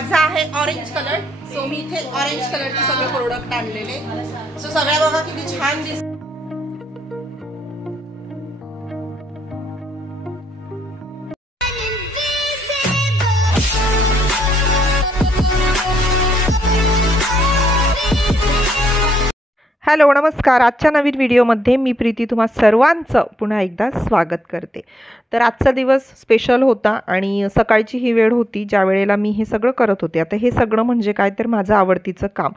माझा आहे orange colour, so मी इथे ऑरेंज कलरचे सगळे प्रोडक्ट आणलेले. सो सगळ्या बघा किती छान दिसत. हॅलो नमस्कार. आजच्या नवीन व्हिडिओमध्ये मी प्रीती तुम्हा सर्वांचं पुन्हा एकदा स्वागत करते. तर आजचा दिवस स्पेशल होता आणि सकाळची ही वेळ होती ज्या वेळेला मी हे सगळं करत होते. आता हे सगळं म्हणजे काय तर माझं आवडतीचं काम.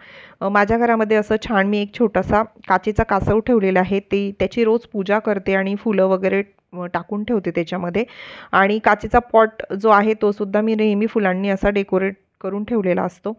माझ्या घरामध्ये असं छान मी एक छोटासा काचेचा कासव ठेवलेला आहे. त्याची रोज पूजा करते आणि फुलं वगैरे टाकून ठेवते त्याच्यामध्ये. आणि काचेचा पॉट जो आहे तो सुद्धा मी नेहमी फुलांनी असा डेकोरेट करून ठेवलेला असतो.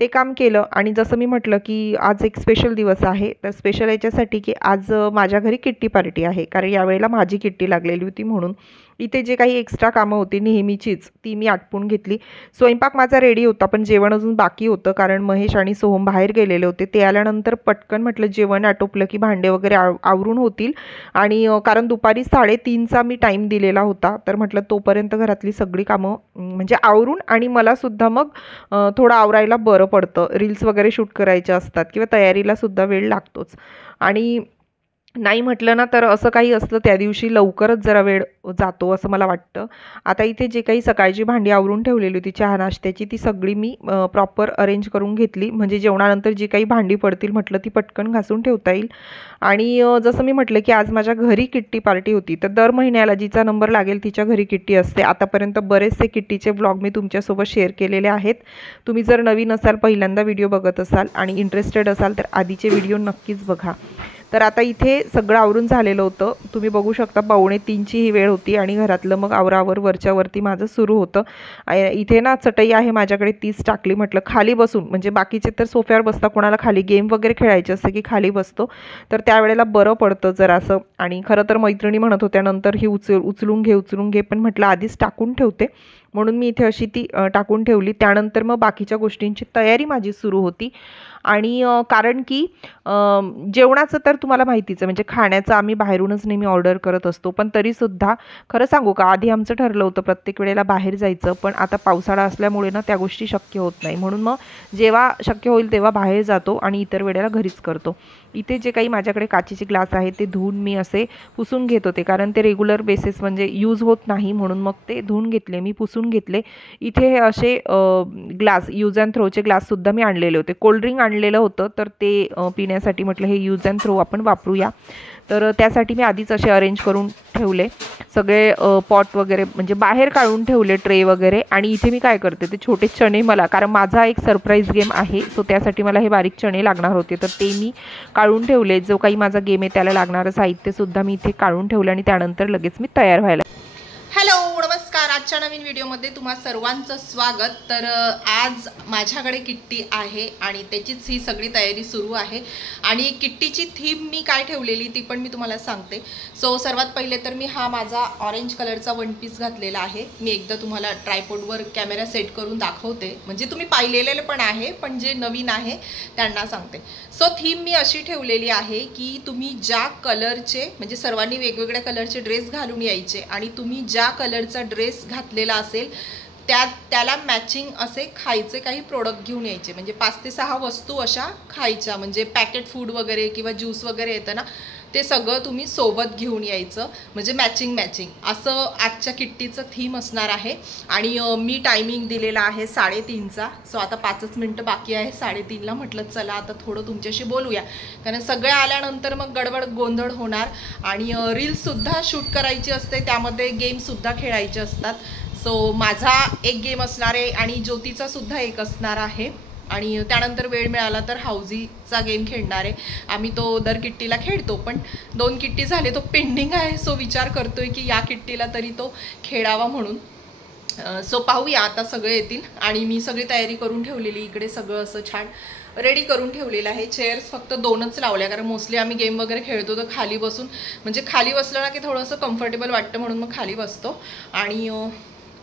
ते काम केलं आणि जसं मी म्हटलं की आज एक स्पेशल दिवस आहे. तर स्पेशल याच्यासाठी की आज माझ्या घरी किट्टी पार्टी आहे, कारण यावेळेला माझी किट्टी लागलेली होती म्हणून इथे जे काही एक्स्ट्रा कामं होती नेहमीचीच ती मी आटपून घेतली. स्वयंपाक माझा रेडी होता पण जेवण अजून बाकी होतं, कारण महेश आणि सोहम बाहेर गेलेले होते. ते आल्यानंतर पटकन म्हटलं जेवण आटोपलं की भांडे वगैरे आवरून होतील. आणि कारण दुपारी 3:30चा मी टाईम दिलेला होता, तर म्हटलं तोपर्यंत घरातली सगळी कामं म्हणजे आवरून आणि मला सुद्धा मग थोडं आवरायला बरं पडतं. रील्स वगैरे शूट करायचे असतात किंवा तयारीला सुद्धा वेळ लागतोच. आणि नाही म्हटलं ना तर असं काही असलं त्या दिवशी लवकरच जरा वेळ जातो असं मला वाटतं. आता इथे जे काही सकाळची भांडी आवरून ठेवलेली होती चहा नाश्त्याची ती सगळी मी प्रॉपर अरेंज करून घेतली, म्हणजे जेवणानंतर जी काही भांडी पडतील म्हटलं ती पटकन घासून ठेवता येईल. आणि जसं मी म्हटलं की आज माझ्या घरी किट्टी पार्टी होती. तर दर महिन्याला जिचा नंबर लागेल तिच्या घरी किट्टी असते. आतापर्यंत बरेचसे किट्टीचे व्लॉग मी तुमच्यासोबत शेअर केलेले आहेत. तुम्ही जर नवीन असाल, पहिल्यांदा व्हिडिओ बघत असाल आणि इंटरेस्टेड असाल तर आधीचे व्हिडिओ नक्कीच बघा. तर आता इथे सगळं आवरून झालेलं होतं. तुम्ही बघू शकता 2:45ची ही वेळ होती आणि घरातलं मग आवरावर वरच्यावरती माझं सुरू होतं. इथे ना चटई आहे माझ्याकडे तीच टाकली. म्हटलं खाली बसून, म्हणजे बाकीचे तर सोफ्यावर बसता, कोणाला खाली गेम वगैरे खेळायचे असते की खाली बसतो, तर त्यावेळेला बरं पडतं जरासं. आणि खरं तर मैत्रिणी म्हणत होत्या नंतर ही उचलून घे, पण म्हटलं आधीच टाकून ठेवते म्हणून मी इथे अशी ती टाकून ठेवली. त्यानंतर मग बाकीच्या गोष्टींची तयारी माझी सुरू होती. आणि कारण की जेवणाचं तर तुम्हाला माहितीच आहे, म्हणजे खाण्याचं आम्ही बाहेरूनच नेहमी ऑर्डर करत असतो. पण तरीसुद्धा खरं सांगू का, आधी आमचं ठरलं होतं प्रत्येक वेळेला बाहेर जायचं, पण आता पावसाळा असल्यामुळे ना त्या गोष्टी शक्य होत नाही. म्हणून मग जेव्हा शक्य होईल तेव्हा बाहेर जातो आणि इतर वेळेला घरीच करतो. इथे जे काही माझ्याकडे काचेचे ग्लास आहेत ते धुवून मी असे पुसून घेत होते, कारण ते रेग्युलर बेसिस म्हणजे यूज होत नाही म्हणून मग ते धुवून घेतले, मी पुसून घेतले. इथे हे असे ग्लास यूज अँड थ्रोचे ग्लाससुद्धा मी आणलेले होते. कोल्ड्रिंक आणलेलं होतं तर ते पिण्यासाठी म्हटलं हे यूज अँड थ्रो आपण वापरूया. तर त्यासाठी मी आधीच असे अरेंज करून ठेवले सगळे पॉट वगैरे, म्हणजे बाहेर काढून ठेवले ट्रे वगैरे. आणि इथे मी काय करते ते छोटे चणे, मला कारण माझा एक सरप्राईज गेम आहे, सो त्यासाठी मला हे बारीक चणे लागणार होते तर ते मी काढून ठेवले. जो काही माझा गेम आहे त्याला लागणारं साहित्यसुद्धा मी इथे काढून ठेवलं आणि त्यानंतर लगेच मी तयार व्हायला. हॅलो नमस्कार. आजच्या नवीन व्हिडिओमध्ये तुम्हा सर्वांचं स्वागत. तर आज माझ्याकडे किट्टी आहे आणि त्याचीच ही सगळी तयारी सुरू आहे. आणि किट्टीची थीम मी काय ठेवलेली ती पण मी तुम्हाला सांगते. सो सर्वात पहिले तर मी हा माझा ऑरेंज कलरचा वन पीस घातलेला आहे. मी एकदा तुम्हाला ट्रायपॉडवर कॅमेरा सेट करून दाखवते, म्हणजे तुम्ही पाहिलेले पण आहे पण जे नवीन आहे त्यांना सांगते. सो थीम मी अशी ठेवलेली आहे की तुम्ही ज्या कलरचे, म्हणजे सर्वांनी वेगवेगळ्या कलरचे ड्रेस घालून यायचे आणि तुम्ही ज्या कलरचा ड्रेस घातलेला असेल त्याला मॅचिंग असे खायचे काही प्रोडक्ट घेऊन यायचे. म्हणजे 5 ते 6 वस्तू अशा खायच्या, म्हणजे पॅकेट फूड वगैरे किंवा ज्यूस वगैरे येतं ना ते सगळं तुम्ही सोबत घेऊन यायचं, म्हणजे मॅचिंग असं आजच्या किट्टीचं थीम असणार आहे. आणि मी टायमिंग दिलेला आहे 3:30चा. सो आता 5च मिनटं बाकी आहे 3:30ला. म्हटलं चला आता थोडं तुमच्याशी बोलूया, कारण सगळे आल्यानंतर मग गडबड गोंधळ होणार. आणि रील्ससुद्धा शूट करायची असते, त्यामध्ये गेमसुद्धा खेळायचे असतात. सो माझा एक गेम असणार आहे आणि ज्योतीचा सुद्धा एक असणार आहे. आणि त्यानंतर वेळ मिळाला तर हाऊजीचा गेम खेळणार आहे. आम्ही तो दर किट्टीला खेळतो, पण 2 किट्टी झाले तो पेंडिंग आहे. सो विचार करतोय की या किट्टीला तरी तो खेळावा म्हणून. सो पाहूया आता सगळे येतील. आणि मी सगळी तयारी करून ठेवलेली, इकडे सगळं असं छान रेडी करून ठेवलेलं आहे. चेअर्स फक्त 2च लावल्या, कारण मोस्टली आम्ही गेम वगैरे खेळतो तर खाली बसून, म्हणजे खाली बसलं ना की थोडंसं कम्फर्टेबल वाटतं म्हणून मग खाली बसतो. आणि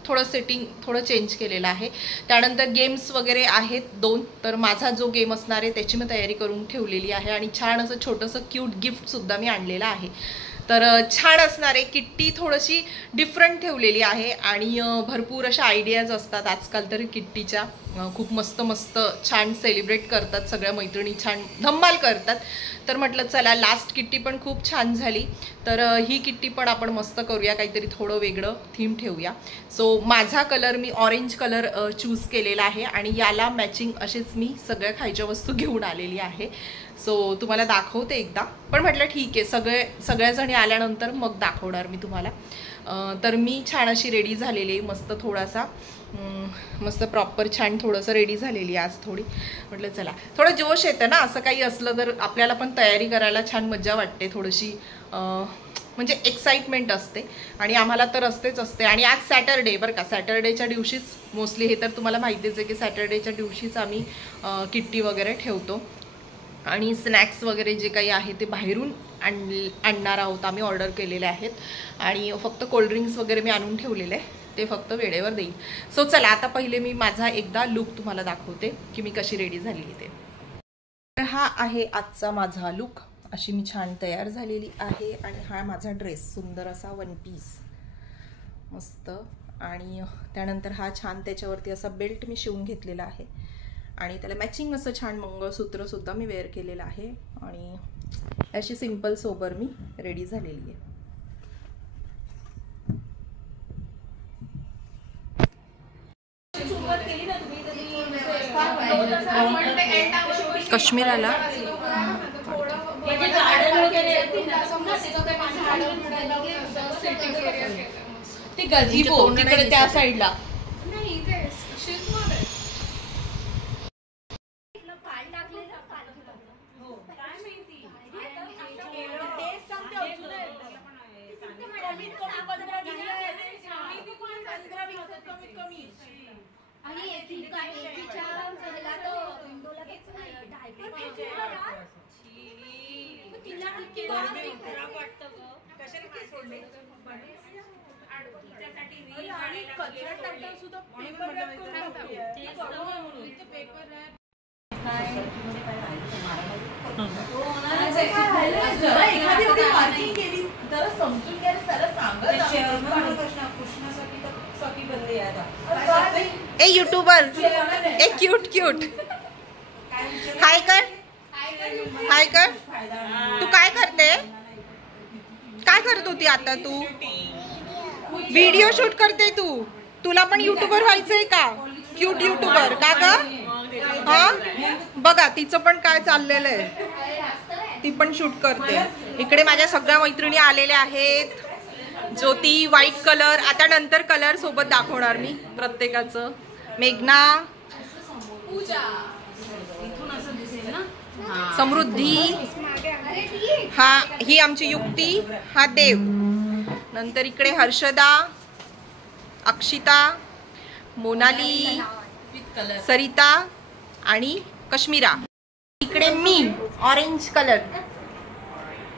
थोडं सेटिंग थोडं चेंज केलेलं आहे. त्यानंतर गेम्स वगैरे आहेत 2, तर माझा जो गेम असणार आहे त्याची मी तयारी करून ठेवलेली आहे. आणि छान असं छोटंसं क्यूट गिफ्टसुद्धा मी आणलेलं आहे. तर छान असणार आहे. किट्टी थोडीशी डिफरंट ठेवलेली आहे आणि भरपूर अशा आयडियाज असतात आजकाल तर किट्टीच्या. खूप मस्त मस्त छान सेलिब्रेट करतात, सगळ्या मैत्रिणी छान धम्माल करतात. तर म्हटलं चला, लास्ट किट्टी पण खूप छान झाली, तर ही किट्टी पण आपण मस्त करूया, काहीतरी थोडं वेगळं थीम ठेवूया. सो माझा कलर मी ऑरेंज कलर चूज केलेला आहे आणि याला मॅचिंग असेच मी सगळ्या खायच्या वस्तू घेऊन आलेली आहे. सो तुम्हाला दाखवते एकदा, पण म्हटलं ठीक आहे, सगळ्याजणी आल्यानंतर मग दाखवणार मी तुम्हाला. तर मी छान अशी रेडी झालेली आहे, मस्त थोडासा मस्त प्रॉपर छान थोडंसं रेडी झालेली आज थोडी. म्हटलं चला, थोडं जोश येतं ना, असं काही असलं तर आपल्याला पण तयारी करायला छान मजा वाटते, थोडीशी म्हणजे एक्साइटमेंट असते आणि आम्हाला तर असते. आणि आज सॅटरडे बरं का, सॅटरडेच्या दिवशीच मोस्टली, हे तर तुम्हाला माहितीच आहे की सॅटरडेच्या दिवशीच आम्ही किट्टी वगैरे ठेवतो. आणि स्नॅक्स वगैरे जे काही आहे ते बाहेरून आणणार आहोत, आम्ही ऑर्डर केलेले आहेत. आणि फक्त कोल्ड्रिंक्स वगैरे मी आणून ठेवलेले आहे, ते फक्त वेळेवर देईल. सो चला, आता पहिले मी माझा एकदा लुक तुम्हाला दाखवते की मी कशी रेडी झालेली ते. तर हा आहे आजचा माझा लुक. अशी मी छान तयार झालेली आहे आणि हा माझा ड्रेस, सुंदर असा वन पीस मस्त. आणि त्यानंतर हा छान त्याच्यावरती असा बेल्ट मी शिवून घेतलेला आहे आणि त्याला मॅचिंग असं छान मंगळसूत्र सुद्धा मी वेअर केलेलं आहे. आणि अशी सिंपल सोबर मी रेडी झालेली आहे. काश्मीराला ते गझीबो तिकडे त्या साईडला ए यूट्यूबर, ए क्यूट हाय कर, हाय कर. तू काय करते, काय करत होती आता? तू व्हिडिओ शूट करते, तुला पण यूट्यूबर व्हायचंय का? क्यूट यूट्यूबर का ग? हा बघा, तिचं पण काय चाललेलं आहे, ती पण शूट करते. इकडे माझ्या सगळ्या मैत्रिणी आलेल्या आहेत. ज्योती व्हाईट कलर, आता नंतर कलर सोबत दाखवणार मी प्रत्येकाचं. मेघना, समृद्धी, हा ही आमची युक्ती, हा देव. नंतर इकडे हर्षदा, अक्षिता, मोनाली, सरिता आणि कश्मीरा. इकडे मी ऑरेंज कलर.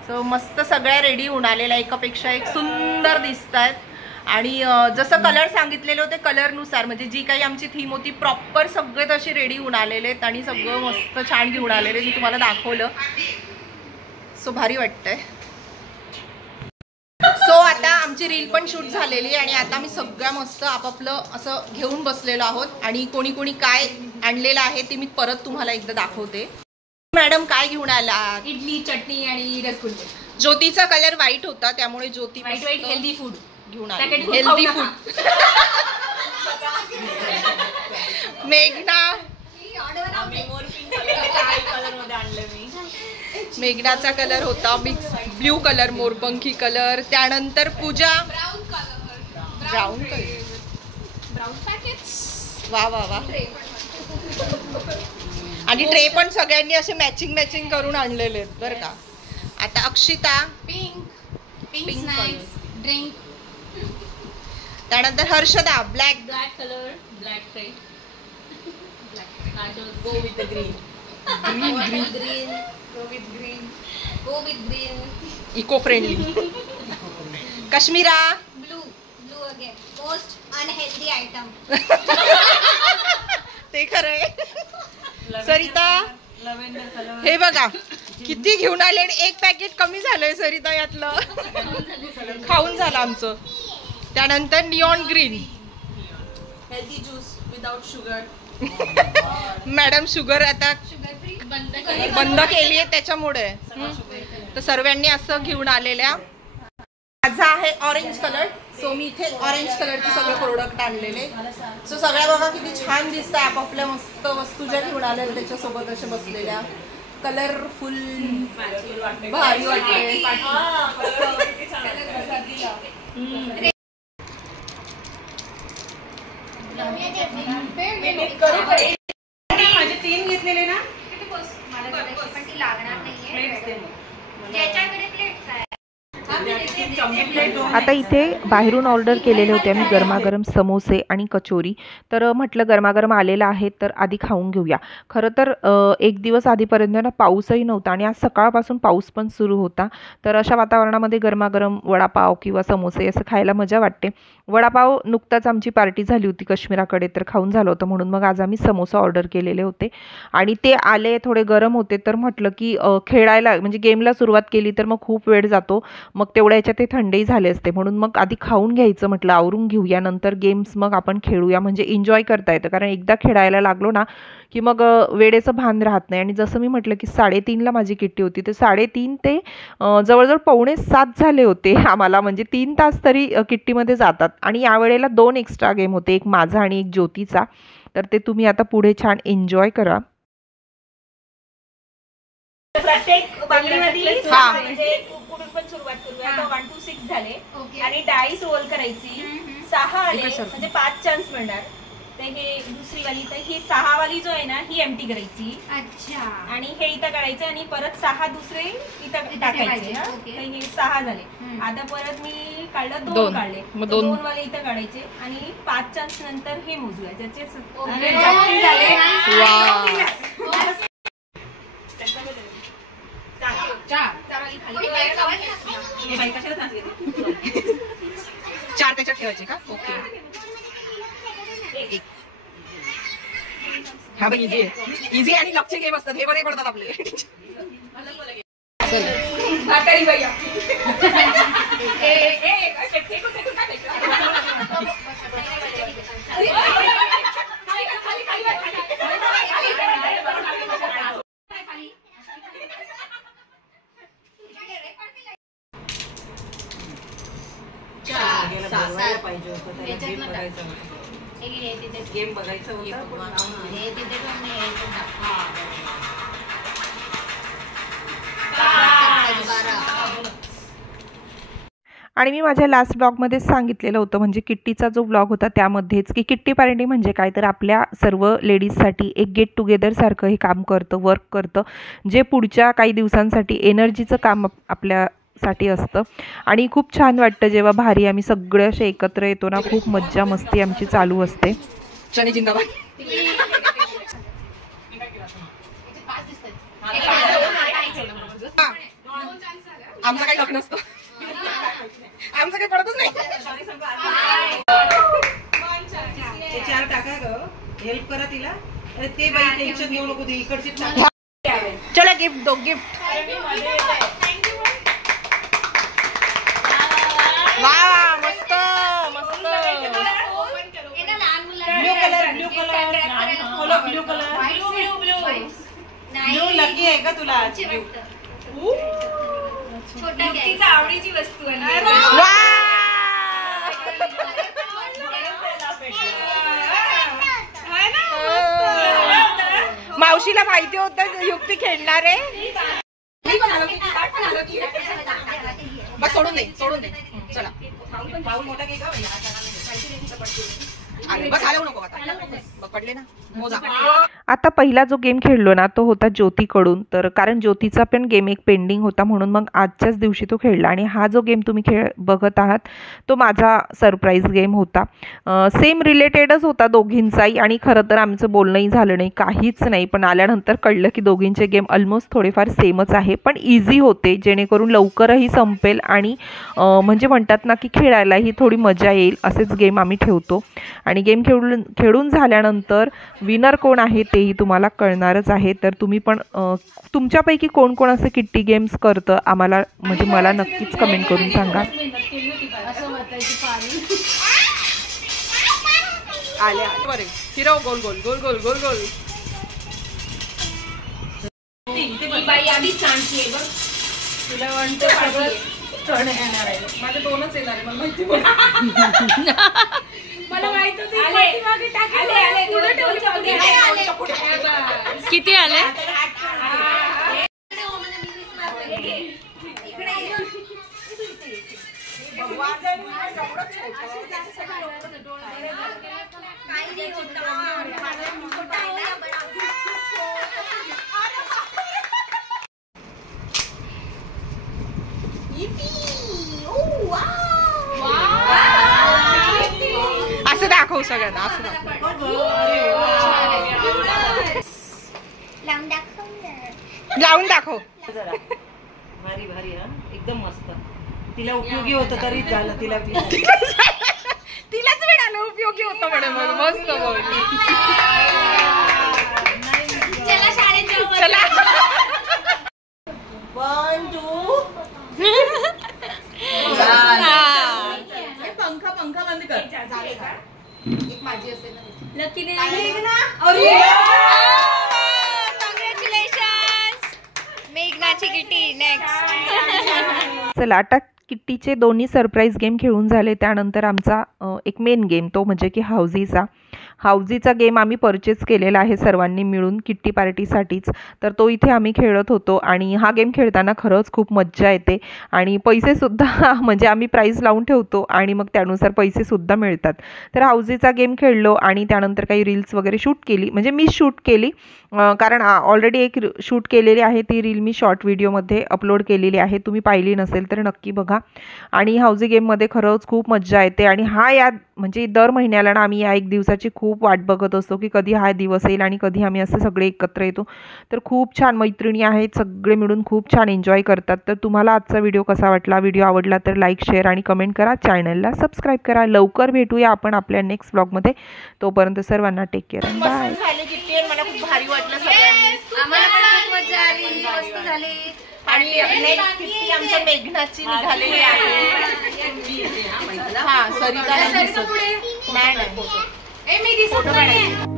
सो मस्त सगळ्या रेडी होऊन आलेल्या, एकापेक्षा एक सुंदर दिसत आहेत. आणि जसं कलर सांगितलेले होते कलरनुसार, म्हणजे जी काही आमची थीम होती प्रॉपर सगळे तसे रेडी होऊन आलेले आहेत आणि सगळं मस्त छान घेऊन आलेले. मी तुम्हाला दाखवलं, सो भारी वाटतंय. सो आता आमची रील पण शूट झालेली आणि आता मी सगळ्या मस्त आपापलं असं घेऊन बसलेलो आहोत. आणि कोणी कोणी काय आणलेलं आहे ते मी परत तुम्हाला एकदा दाखवते. मॅडम काय घेऊन आला? इडली, चटणी आणि रसगुल्ले. ज्योतीचा कलर व्हाईट होता, त्यामुळे ज्योती व्हाईट हेल्दी फूड घेऊन आली. Healthy food. मेघना, मेघनाचा कलर होता मिक्स ब्ल्यू कलर, मोरपंखी कलर. त्यानंतर पूजा ब्राऊन कलर. वा वा वा. आणि ट्रे पण सगळ्यांनी असे मॅचिंग करून आणलेले आहेत बरं का. आता अक्षिता पिंक ड्रिंक. त्यानंतर Harshada black colour, black tray. Go with green. Eco friendly. Kashmira blue again, most unhealthy item. ते खरंय. सरिता हे बघा, किती घेऊन आले? एक पॅकेट कमी झालंय सरिता यातलं. खाऊन झालं आमचं. त्यानंतर neon green healthy juice without sugar. Madam sugar आता बंद केली आहे त्याच्यामुळे. तर सर्वांनी असं घेऊन आलेल्या. माझा आहे ऑरेंज कलर, सो मी इथे ऑरेंज कलरचे सगळे प्रोडक्ट आणलेले. सो सगळ्या बघा किती छान दिसतं. आपापल्या मस्त वस्तू ज्या घेऊन आलेल्या त्याच्यासोबत अशा बसलेल्या कलरफुल भारी वाटते. माझे 3 घेतलेले ना. लागणार नाहीये. आता इथे बाहेरून ऑर्डर केलेले होते आम्ही गरमागरम समोसे आणि कचोरी. तर म्हटलं गरमागरम आलेलं आहे तर आधी खाऊन घेऊया. खरं तर एक दिवस आधीपर्यंत ना पाऊसही नव्हता आणि आज सकाळपासून पाऊस पण सुरू होता. तर अशा वातावरणामध्ये गरमागरम वडापाव किंवा समोसे असं खायला मजा वाटते. वडापाव नुकताच आमची पार्टी झाली होती काश्मीराकडे तर खाऊन झालं होतं, म्हणून मग आज आम्ही समोसा ऑर्डर केलेले होते आणि ते आले थोडे गरम होते. तर म्हटलं की खेळायला म्हणजे गेमला सुरुवात केली तर मग खूप वेळ जातो, मग तेवढ्या याच्यात ते थंडही झाले असते, म्हणून मग आधी खाऊन घ्यायचं म्हटलं, आवरून घेऊया, नंतर गेम्स मग आपण खेळूया म्हणजे एन्जॉय करता येतं. कारण एकदा खेळायला लागलो ना की मग वेळेचं भान राहत नाही. आणि जसं मी म्हटलं की 3:30ला माझी किट्टी होती, तर 3:30 ते जवळजवळ 6:45 झाले होते आम्हाला. म्हणजे 3 तास तरी किट्टीमध्ये जातात. आणि यावेळेला 2 एक्स्ट्रा गेम होते, एक माझा आणि एक ज्योतीचा. तर ते तुम्ही आता पुढे छान एन्जॉय करा. प्रत्येक बांगडीमध्ये म्हणजे कुठून पण सुरुवात करूया. 1 to 6 झाले आणि डाईस रोल करायची. 6 आले म्हणजे 5 चान्स मिळणार. ते हे दुसरी वाली, तर ही 6 वाली जो आहे ना ही एम्प्टी करायची. अच्छा. आणि हे इथं काढायचं आणि परत 6 दुसरे इथं टाकायचे. तर हे 6 झाले. आता परत मी काढलं 2 काढले, 2 वाले इथं काढायचे आणि 5 चान्स नंतर हे मोजूया. ज्याचे जास्ती झाले चार त्याच्यात ठेवायचे का? ओके. हा पण इझी आहे. इझी आणि लक्षे गेम असतात हे बरे पडतात आपले. गेम बघायचं होतं. आणि मी माझ्या लास्ट ब्लॉगमध्येच सांगितलेलं होतं, म्हणजे किट्टीचा जो ब्लॉग होता त्यामध्येच, की किट्टी पार्टी म्हणजे काय, तर आपल्या सर्व लेडीजसाठी एक गेट टुगेदरसारखं हे काम करतं, वर्क करतं, जे पुढच्या काही दिवसांसाठी एनर्जीचं काम आपल्यासाठी असतं. आणि खूप छान वाटतं जेव्हा भारी आम्ही सगळे असे एकत्र येतो ना, खूप मज्जा मस्ती आमची चालू असते. चणे जिंदाबाद. आमचं काही लग्न नसतं, आमचं काही पडतच नाही. 4 टाका ग, हेल्प करा तिला. ते बाई टेन्शन घेऊ नको, इकडची. चला गिफ्ट दो, गिफ्ट. वा मस्त मस्त. Blue colour, blue colour, blue colour. Blue lucky आहे का तुला? छोट्या आवडीची वस्तू आहे. मावशीला माहिती होतं युक्ती खेळणार आहे. बस सोडून दे, सोडून दे. चला पाऊल मोठा घे का? बस हलवू नको आता, पडले ना मोजा. आता पहिला जो गेम खेळलो ना तो होता ज्योतीकडून. तर कारण ज्योतीचा पण गेम एक पेंडिंग होता म्हणून मग आजच्याच दिवशी तो खेळला. आणि हा जो गेम तुम्ही बघत आहात तो माझा सरप्राईज गेम होता. सेम रिलेटेडच होता दोघींचाही. आणि खरं तर आमचं बोलणंही झालं नाही, काहीच नाही. पण आल्यानंतर कळलं की दोघींचे गेम ऑलमोस्ट थोडेफार सेमच आहे, पण इझी होते, जेणेकरून लवकरही संपेल आणि म्हणजे म्हणतात ना की खेळायलाही थोडी मजा येईल, असेच गेम आम्ही ठेवतो. आणि गेम खेळून झाल्यानंतर विनर कोण आहे ते हेही तुम्हाला कळणारच आहे. तर तुम्ही पण तुमच्यापैकी कोण कोण असे किट्टी गेम्स करतं आम्हाला म्हणजे मला नक्कीच कमेंट करून सांगा. आले बरे फिरव गोल गोल गोल गोल गोल गोल. तुला म्हणतो सगळं येणार आहे. माझे 2च येणार आहे मला माहिती. मला माहित होती. किती आले? असं दाखव सगळ्यांना. असं लावून दाखव. भारी भारी हा एकदम मस्त. तिला उपयोगी होतं तरी झालं. तिलाच मिळालं उपयोगी होतं म्हणे. मग मस्त चला शाळेत जाऊ. चला 1 2 पंखा बंद कर. एक माझी असेल ना. लकीने कॉंग्रॅच्युलेशन्स मेघनाची किटी नेक्स्ट. चला आता किट्टीचे दोन्ही सरप्राईज गेम खेळून झाले. त्यानंतर आमचा एक मेन गेम तो म्हणजे की हाऊजीचा गेम आम्ही परचेस केलेला आहे सर्वांनी मिळून किट्टी पार्टीसाठीच. तर तो इथे आम्ही खेळत होतो आणि हा गेम खेळताना खरंच खूप मज्जा येते आणि पैसेसुद्धा म्हणजे आम्ही प्राईज लावून ठेवतो आणि मग त्यानुसार पैसेसुद्धा मिळतात. तर हाऊजीचा गेम खेळलो आणि त्यानंतर काही रील्स वगैरे शूट केली. म्हणजे मी शूट केली कारण ऑलरेडी एक शूट केलेली आहे. ती रील मी शॉर्ट व्हिडिओमध्ये अपलोड केलेली आहे. तुम्ही पाहिली नसेल तर नक्की बघा. आणि हाऊजी गेममध्ये खरंच खूप मज्जा येते आणि म्हणजे दर महिन्याला ना आम्ही या एक दिवसाची खूप वाट बघत असतो की कधी हा दिवस येईल आणि कधी आम्ही असे सगळे एकत्र येतो. तर खूप छान मैत्रिणी आहेत, सगळे मिळून खूप छान एन्जॉय करतात. तर तुम्हाला आजचा व्हिडिओ कसा वाटला? व्हिडिओ आवडला तर लाईक शेअर आणि कमेंट करा. चॅनलला सबस्क्राईब करा. लवकर भेटूया आपण आपल्या नेक्स्ट ब्लॉगमध्ये. तोपर्यंत सर्वांना टेक केअर आणि बाय. मला खूप भारी वाटलं सगळ्यांनी. आम्हाला पण खूप मजा आली. मस्त झाली. आणि नेक्स्ट किट्टी आमच्या मेघनाची निघालेली आहे. हा सरिता नाही. मी दिसत नाही.